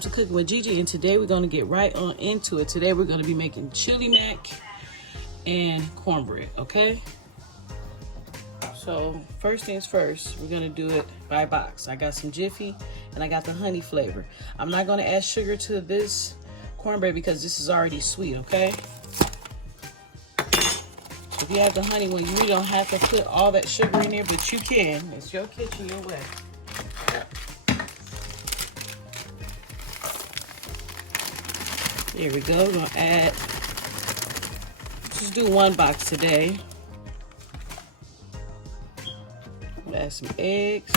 welcome to Cooking with Gigi, and today we're going to get right on into it. Today we're going to be making chili mac and cornbread, okay? So first things first, we're going to do it by box. I got some Jiffy and I got the honey flavor. I'm not going to add sugar to this cornbread because this is already sweet, okay? So if you have the honey one, you really don't have to put all that sugar in there, but you can. It's your kitchen, your way. There we go. We're gonna add, just do one box today. Add some eggs.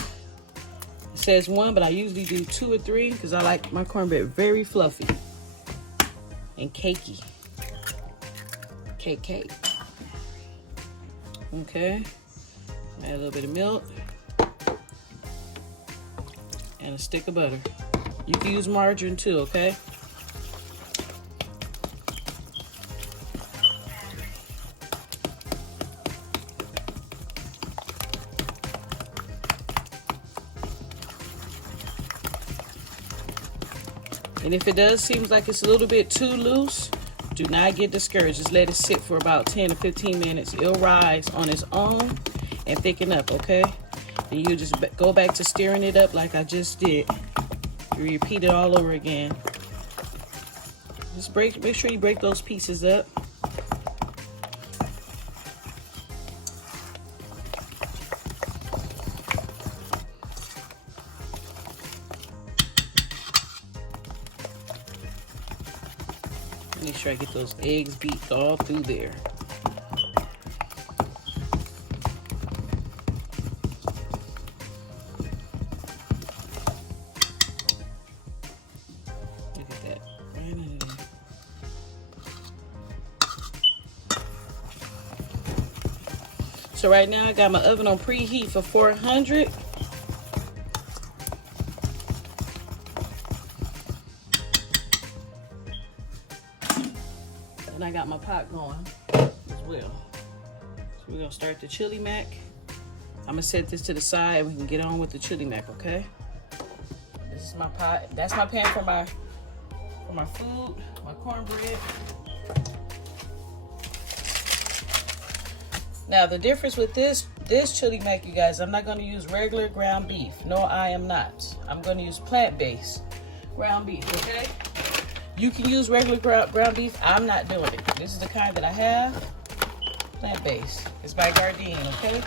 It says one, but I usually do 2 or 3 because I like my cornbread very fluffy and cakey. Cake. Okay. Add a little bit of milk and a stick of butter. You can use margarine too, okay? And if it does seem like it's a little bit too loose, do not get discouraged. Just let it sit for about 10 to 15 minutes. It'll rise on its own and thicken up, okay? And you just go back to stirring it up like I just did. You repeat it all over again. Just make sure you break those pieces up. Make sure I get those eggs beat all through there. Look at that. Right in there. So right now I got my oven on preheat for 400. And I got my pot going as well. So we're gonna start the chili mac. I'm gonna set this to the side and we can get on with the chili mac, okay? This is my pot. That's my pan for my food, my cornbread. Now the difference with this chili mac, you guys, I'm not gonna use regular ground beef. No, I am not. I'm gonna use plant-based ground beef, okay? You can use regular ground beef. I'm not doing it. This is the kind that I have. Plant-based. It's by Gardein, okay?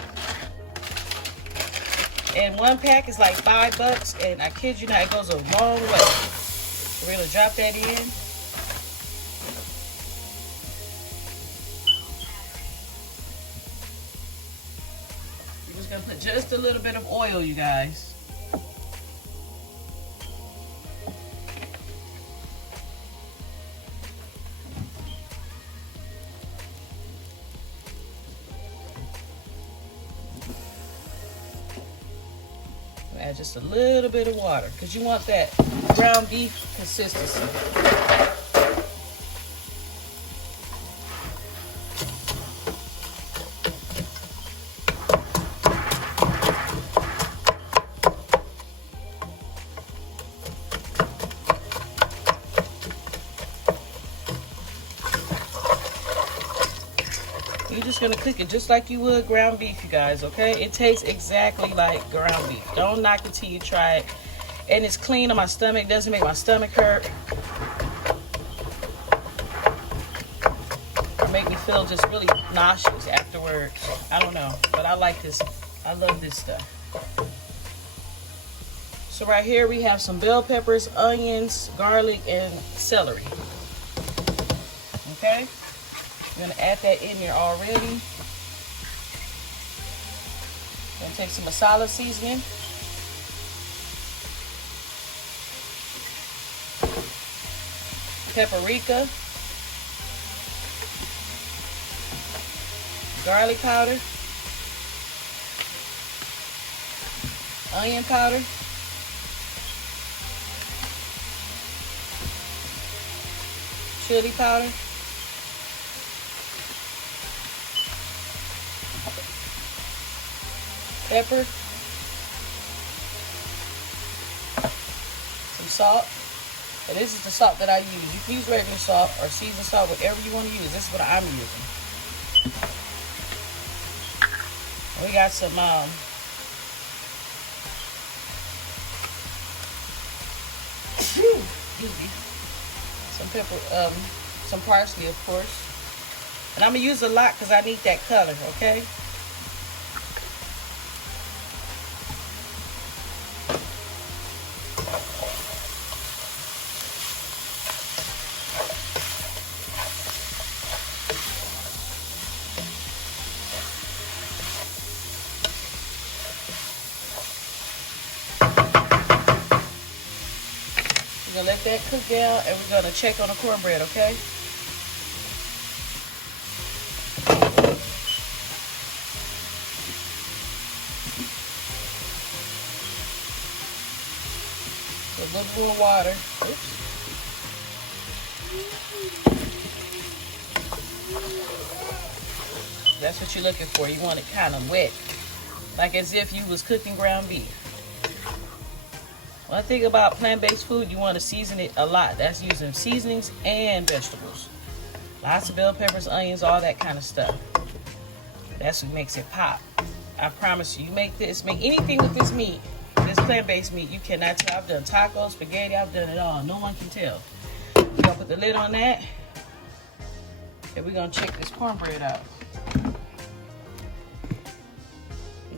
And one pack is like $5, and I kid you not, it goes a long way. We're gonna drop that in. We're just gonna put just a little bit of oil, you guys. Add just a little bit of water because you want that ground beef consistency. You're just gonna cook it just like you would ground beef, you guys, okay? It tastes exactly like ground beef. Don't knock it till you try it. And it's clean on my stomach, doesn't make my stomach hurt. Or make me feel just really nauseous afterwards. I don't know, but I like this. I love this stuff. So right here we have some bell peppers, onions, garlic, and celery. Okay? I'm gonna add that in there already. Gonna take some masala seasoning. Paprika. Garlic powder. Onion powder. Chili powder. Pepper, some salt, So this is the salt that I use. You can use regular salt or seasoned salt, whatever you want to use. This is what I'm using. We got some some pepper, some parsley, of course. And I'm gonna use a lot because I need that color, okay? We're gonna let that cook down and we're gonna check on the cornbread, okay? So a little more water. Oops. That's what you're looking for. You want it kind of wet, like as if you was cooking ground beef. One thing about plant-based food, you want to season it a lot. That's using seasonings and vegetables. Lots of bell peppers, onions, all that kind of stuff. That's what makes it pop. I promise you, make anything with this meat, this plant-based meat, you cannot tell. I've done tacos, spaghetti, I've done it all. No one can tell. We're gonna put the lid on that. And we're gonna check this cornbread out.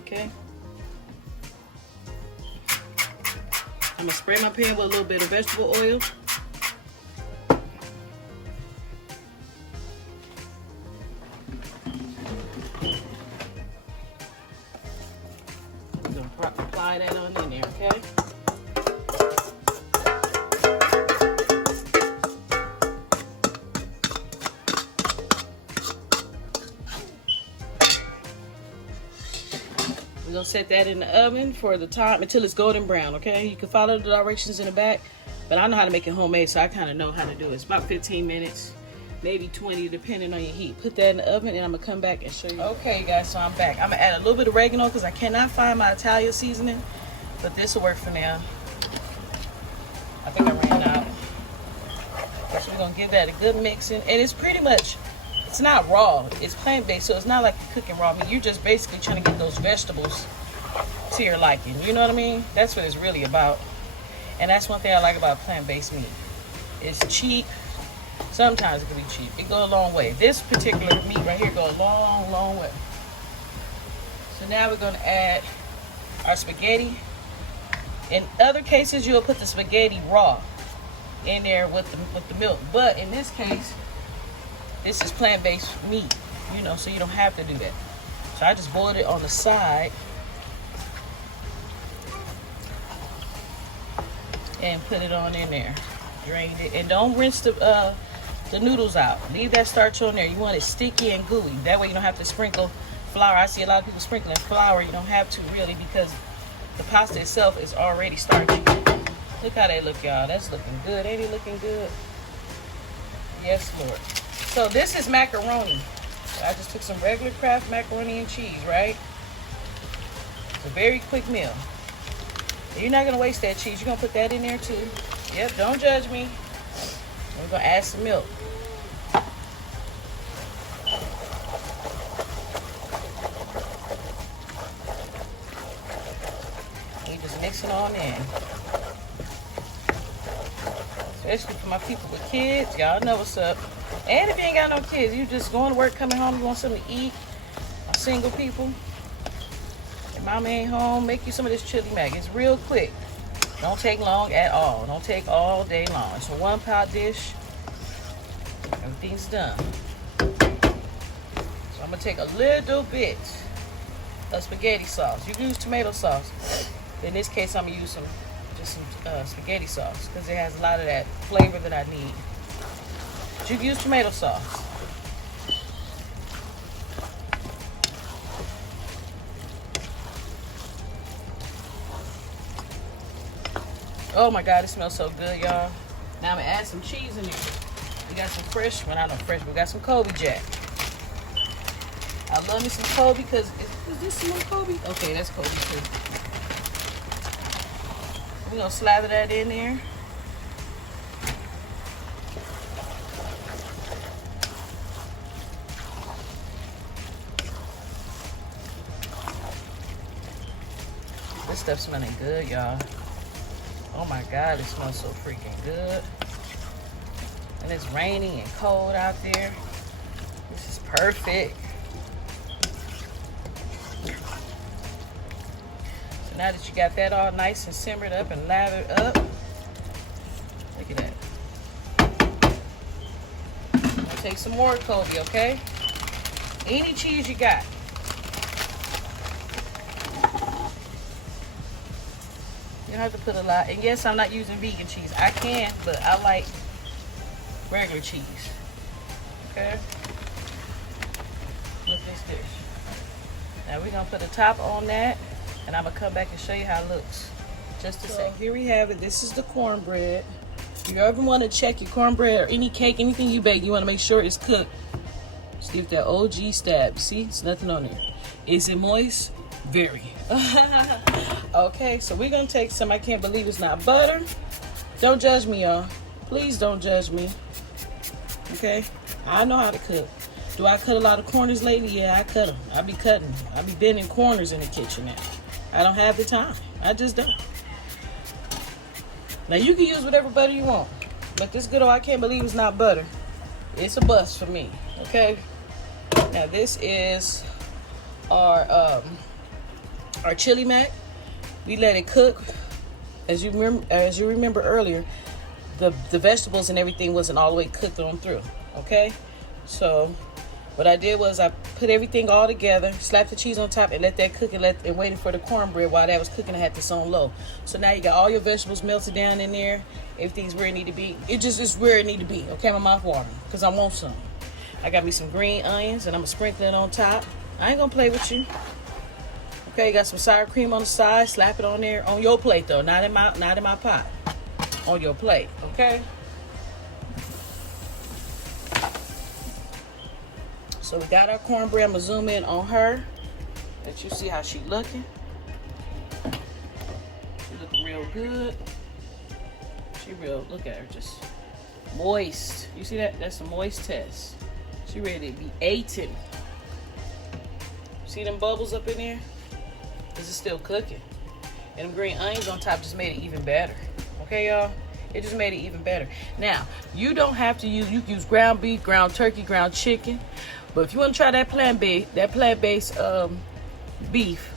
Okay. I'm gonna spray my pan with a little bit of vegetable oil. We're gonna apply that on in there, okay? We're gonna set that in the oven for the time until it's golden brown, okay? You can follow the directions in the back, but I know how to make it homemade, so I kind of know how to do it. It's about 15 minutes, maybe 20, depending on your heat. Put that in the oven, and I'm gonna come back and show you. Okay, guys, so I'm back. I'm gonna add a little bit of oregano because I cannot find my Italian seasoning, but this will work for now. I think I ran out. So we're gonna give that a good mixing, and it's pretty much. It's not raw, it's plant-based, so it's not like you're cooking raw meat. You're just basically trying to get those vegetables to your liking. You know what I mean? That's what it's really about. And that's one thing I like about plant-based meat. It's cheap. Sometimes it can be cheap. It goes a long way. This particular meat right here goes a long, long way. So now we're gonna add our spaghetti. In other cases, you'll put the spaghetti raw in there with the milk. But in this case, this is plant-based meat, you know, so you don't have to do that. So I just boiled it on the side and put it on in there. Drained it, and don't rinse the noodles out. Leave that starch on there. You want it sticky and gooey. That way you don't have to sprinkle flour. I see a lot of people sprinkling flour. You don't have to really because the pasta itself is already starchy. Look how they look, y'all. That's looking good. Ain't it looking good? Yes, Lord. So this is macaroni. I just took some regular Kraft macaroni and cheese, right? It's a very quick meal. You're not gonna waste that cheese. You're gonna put that in there too. Yep, don't judge me. We're gonna add some milk. You just mix it on in. Especially for my people with kids, y'all know what's up. And if you ain't got no kids, you just going to work, coming home, you want something to eat. Single people, your mama ain't home, make you some of this chili mac. It's real quick. Don't take long at all. Don't take all day long. It's a 1-pot dish. Everything's done. So I'm gonna take a little bit of spaghetti sauce. You can use tomato sauce. In this case, I'm gonna use some spaghetti sauce because it has a lot of that flavor that I need. But you can use tomato sauce. Oh my God, it smells so good, y'all. Now I'm gonna add some cheese in here. We got some fresh, well not no fresh, we got some Kobe Jack. I love me some Kobe because, is this some Kobe? Okay, that's Kobe too. We're gonna slather that in there. this stuff smelling good, y'all. Oh my God, it smells so freaking good. And it's raining and cold out there. This is perfect. So now that you got that all nice and simmered up and lathered up, look at that. I'm gonna take some more Kobe, okay? Any cheese you got. You don't have to put a lot. And yes, I'm not using vegan cheese. I can, but I like regular cheese. Okay? Look at this dish. Now we're gonna put a top on that, and I'm gonna come back and show you how it looks. Just a second. Here we have it. This is the cornbread. If you ever want to check your cornbread or any cake, anything you bake, you want to make sure it's cooked. Just give that OG stab. See, it's nothing on there. Is it moist? Very. Okay, so we're gonna take some. I can't believe it's not butter. Don't judge me, y'all. Please don't judge me. Okay, I know how to cook. Do I cut a lot of corners lately? Yeah, I cut them. I be cutting. I be bending corners in the kitchen now. I don't have the time. I just don't. Now you can use whatever butter you want, but this good old I can't believe it's not butter. It's a bust for me. Okay. Now this is our chili mac. We let it cook. As you remember earlier, the vegetables and everything wasn't all the way cooked on through. Okay, so what I did was I put everything all together, slapped the cheese on top, and let that cook and waited for the cornbread while that was cooking. I had this on low. So now you got all your vegetables melted down in there. Everything's where it need to be. It just is where it need to be. Okay, my mouth watering because I want some. I got me some green onions and I'm gonna sprinkle it on top. I ain't gonna play with you. Okay, you got some sour cream on the side. Slap it on there on your plate though, not in my pot. On your plate, okay? So we got our cornbread. I'm gonna zoom in on her. Let you see how she looking. She looking real good. She real, look at her, just moist. You see that? That's a moist test. She ready to be eaten. See them bubbles up in there? This is still cooking. And them green onions on top just made it even better. Okay, y'all? It just made it even better. Now, you don't have to use, you can use ground beef, ground turkey, ground chicken. But if you want to try that plant-based beef,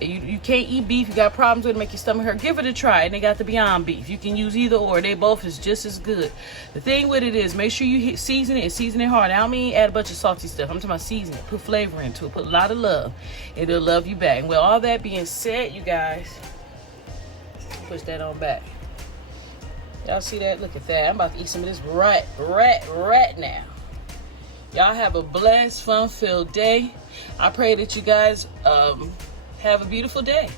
you can't eat beef, you got problems with it, make your stomach hurt, give it a try. And they got the Beyond Beef. You can use either or. They both is just as good. The thing with it is, make sure you season it and season it hard. I don't mean add a bunch of salty stuff. I'm talking about season it. Put flavor into it. Put a lot of love. It'll love you back. And with all that being said, you guys, push that on back. Y'all see that? Look at that. I'm about to eat some of this right now. Y'all have a blessed, fun-filled day. I pray that you guys have a beautiful day.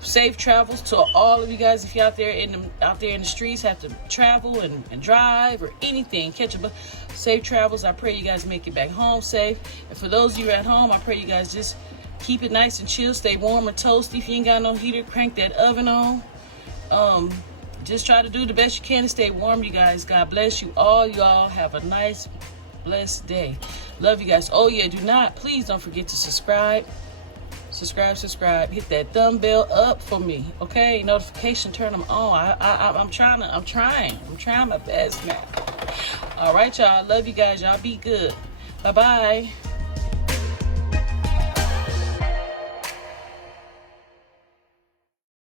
Safe travels to all of you guys. If you're out there in the streets, have to travel and drive or anything, catch a bus. Safe travels. I pray you guys make it back home safe. And for those of you at home, I pray you guys just keep it nice and chill. Stay warm or toasty. If you ain't got no heater, crank that oven on. Just try to do the best you can to stay warm, you guys. God bless you all. Y'all have a nice, blessed day. Love you guys. Oh yeah, please don't forget to subscribe. Subscribe. Hit that thumb bell up for me. Okay, notification, turn them on. I'm trying my best now. All right, y'all. Love you guys. Y'all be good. Bye-bye.